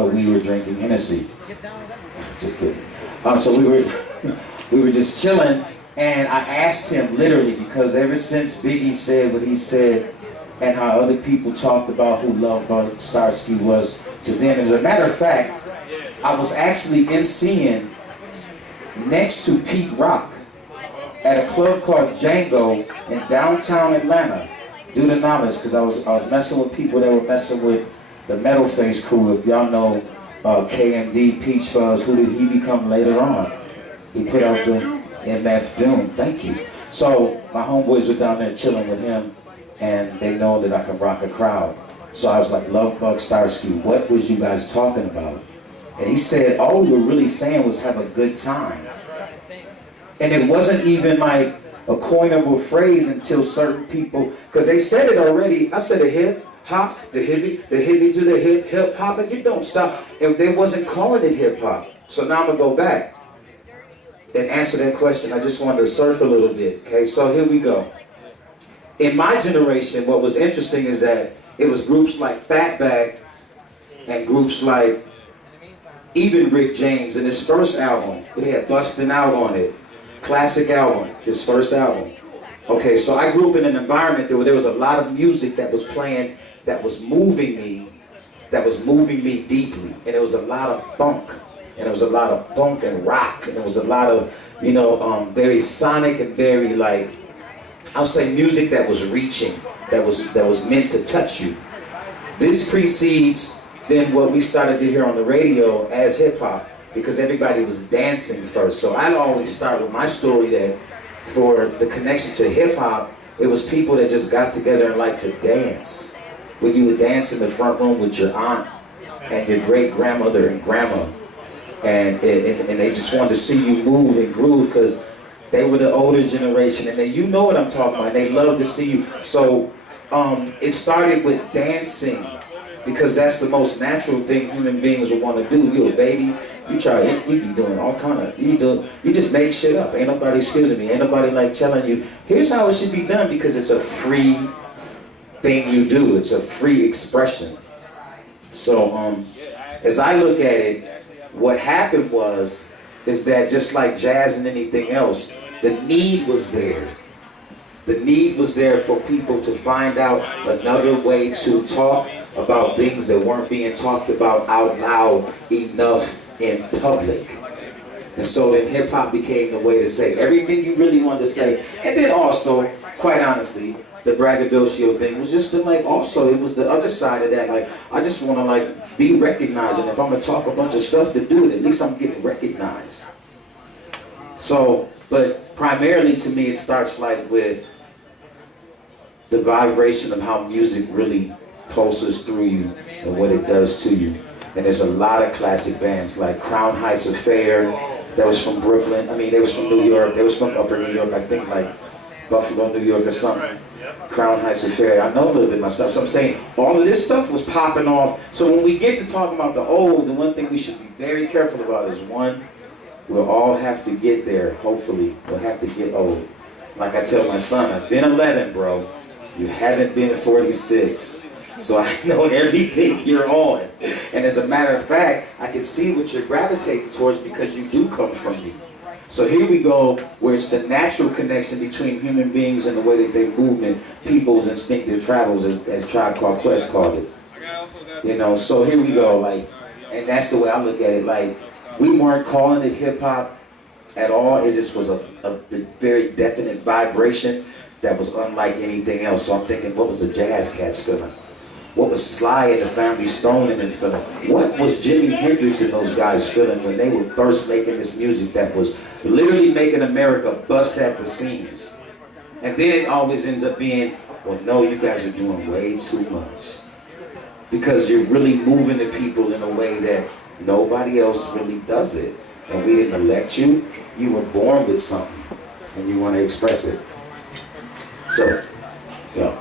but we were drinking Hennessy. Just kidding. So we were just chilling, and I asked him literally, because ever since Biggie said what he said, and how other people talked about who Love Bug Starsky was to them. As a matter of fact, I was actually Emceeing next to Pete Rock at a club called Django in downtown Atlanta. Due to knowledge, because I was messing with people that were messing with the Metal Face crew. If y'all know KMD, Peach Fuzz, who did he become later on? He put out the MF Doom. Thank you. So my homeboys were down there chilling with him, and they know that I can rock a crowd. So I was like, Love Bug Starsky, what was you guys talking about? And he said, all we were really saying was have a good time. And it wasn't even like a coinable phrase until certain people, because they said it already. I said a hip hop, the hippie to the hip hop, and you don't stop. And they wasn't calling it hip hop. So now I'm gonna go back and answer that question. I just wanted to surf a little bit. Okay, so here we go. In my generation, what was interesting is that it was groups like Fatback and groups like even Rick James in his first album. It had Bustin' Out on it. Classic album, his first album. Okay, so I grew up in an environment where there was a lot of music that was playing, that was moving me deeply. And there was a lot of funk, and there was a lot of funk and rock, and there was a lot of, you know, very sonic and very like, I'll say music that was reaching, that was meant to touch you. This precedes then what we started to hear on the radio as hip hop, because everybody was dancing first. So I'd always start with my story that for the connection to hip hop, it was people that just got together and liked to dance. When you would dance in the front room with your aunt and your great grandmother and grandma, and they just wanted to see you move and groove because they were the older generation, and then you know what I'm talking about. They love to see you. So it started with dancing, because that's the most natural thing human beings would want to do. You a baby, you be doing all kind of, you just make shit up. Ain't nobody, excuse me, ain't nobody like telling you, here's how it should be done, because it's a free thing you do. It's a free expression. So as I look at it, what happened is that just like jazz and anything else, the need was there. The need was there for people to find out another way to talk about things that weren't being talked about out loud enough in public. And so then hip hop became the way to say everything you really wanted to say. And then also, quite honestly, the braggadocio thing was just to like, also it was the other side of that, like I just want to like be recognized, and if I'm gonna talk a bunch of stuff to do it, at least I'm getting recognized. So, but primarily to me it starts like with the vibration of how music really pulses through you and what it does to you. And there's a lot of classic bands like Crown Heights Affair, that was from Brooklyn. I mean, they was from New York. They was from Upper New York, I think like Buffalo, New York or something. Crown Heights Affair. I know a little bit of my stuff. So I'm saying all of this stuff was popping off. So when we get to talking about the old, the one thing we should be very careful about is one, we'll all have to get there, hopefully. We'll have to get old. Like I tell my son, I've been 11, bro. You haven't been 46. So I know everything you're on. And as a matter of fact, I can see what you're gravitating towards because you do come from me. So here we go, where it's the natural connection between human beings and the way that they move and people's instinctive travels, as Tribe Called Quest called it. You know, so here we go, like, and that's the way I look at it. Like, we weren't calling it hip hop at all. It just was a very definite vibration that was unlike anything else. So I'm thinking, what was the Jazz Cats feeling? What was Sly and the Family Stone and them feeling? What was Jimi Hendrix and those guys feeling when they were first making this music that was literally making America bust at the seams? And then it always ends up being, well, no, you guys are doing way too much. Because you're really moving the people in a way that nobody else really does it. And we didn't elect you. You were born with something, and you want to express it. So, yeah.